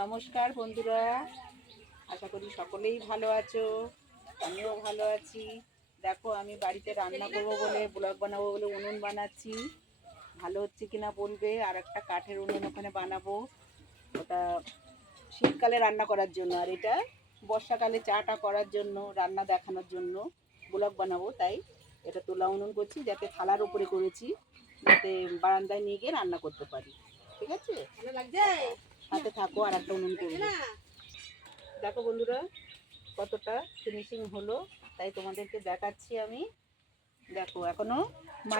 নমস্কার বন্ধুরা, আশা করি সকলেই ভালো আছো। আমিও ভালো আছি। দেখো, আমি বাড়িতে রান্না করবো বলে, ব্লগ বানাবো বলে উনুন বানাচ্ছি। ভালো হচ্ছে কিনা বলবে। আর একটা কাঠের উনুন ওখানে বানাবো, ওটা শীতকালে রান্না করার জন্য, আর এটা বর্ষাকালে চাটা করার জন্য, রান্না দেখানোর জন্য ব্লগ বানাবো। তাই এটা তোলা উনুন করছি, যাতে থালার উপরে করেছি, যাতে বারান্দায় নিয়ে গিয়ে রান্না করতে পারি। ঠিক আছে, হাতে থাকো, আর একটা উনুন করবো। দেখো বন্ধুরা, কতটা ফিনিশিং হলো, তাই তোমাদেরকে দেখাচ্ছি আমি। দেখো, এখনো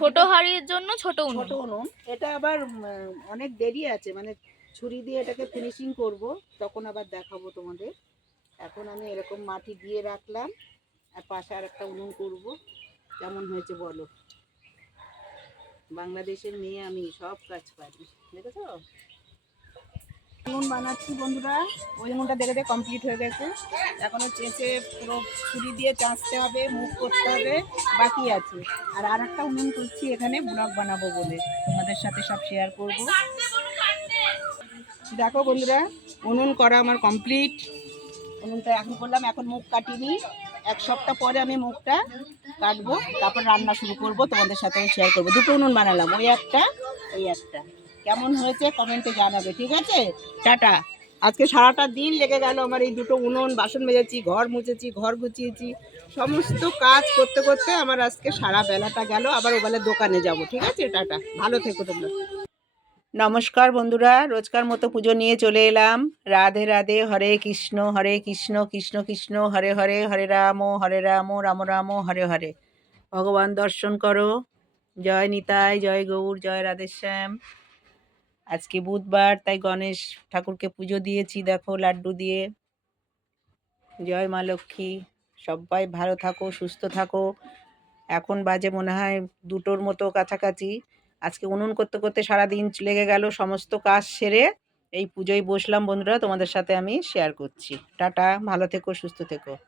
ছোট হাঁড়ির জন্য ছোট উনুন। এটা আবার অনেক দেরি আছে, মানে ছুরি দিয়ে এটাকে ফিনিশিং করব, তখন আবার দেখাবো তোমাদের। এখন আমি এরকম মাটি দিয়ে রাখলাম, আর পাশে আর একটা উনুন করব। কেমন হয়েছে বলো? বাংলাদেশের মেয়ে আমি, সব কাজ পারি। দেখেছো, উনুন বানাচ্ছি বন্ধুরা। ওই উনুনটা দেখে কমপ্লিট হয়ে গেছে। এখনো চেঁচে পুরো ছুরি দিয়ে চাঁচতে হবে, মুখ করতে হবে, বাকি আছে। আর একটা উনুন করছি এখানে, ব্লগ বানাবো বলে তোমাদের সাথে সব শেয়ার করব। দেখো বন্ধুরা, উনুন করা আমার কমপ্লিট। উনুনটা এখন করলাম, এখন মুখ কাটিনি। এক সপ্তাহ পরে আমি মুখটা কাটবো, তারপর রান্না শুরু করব, তোমাদের সাথে শেয়ার করবো। দুটো উনুন বানালাম, ওই একটা, এই একটা। কেমন হয়েছে কমেন্টে জানাবে, ঠিক আছে? টাটা। আজকে সারাটা দিন লেগে গেল আমার এই দুটো উনুন, বাসন মেজেছি, ঘর মুছেছি, ঘর গুছিয়েছি, সমস্ত কাজ করতে করতে আমার আজকে সারা বেলাটা গেল। আবার ওবেলা দোকানে যাব। ঠিক আছে, টাটা, ভালো থেকো তোমরা। নমস্কার বন্ধুরা, রোজকার মতো পুজো নিয়ে চলে এলাম। রাধে রাধে, হরে কৃষ্ণ কৃষ্ণ কৃষ্ণ হরে হরে, হরে রাম রাম রাম হরে হরে। ভগবান দর্শন করো। জয় নিতাই, জয় গৌর, জয় রাধেশ্যাম। আজকে বুধবার, তাই গণেশ ঠাকুরকে পুজো দিয়েছি, দেখো লাড্ডু দিয়ে। জয় মা লক্ষ্মী। সবাই ভালো থাকো, সুস্থ থাকো। এখন বাজে মনে হয় 2টোর মতো কাছাকাছি। আজকে উনুন করতে করতে সারাদিন লেগে গেল, সমস্ত কাজ সেরে এই পুজোয় বসলাম বন্ধুরা, তোমাদের সাথে আমি শেয়ার করছি। টাটা, ভালো থেকো, সুস্থ থেকো।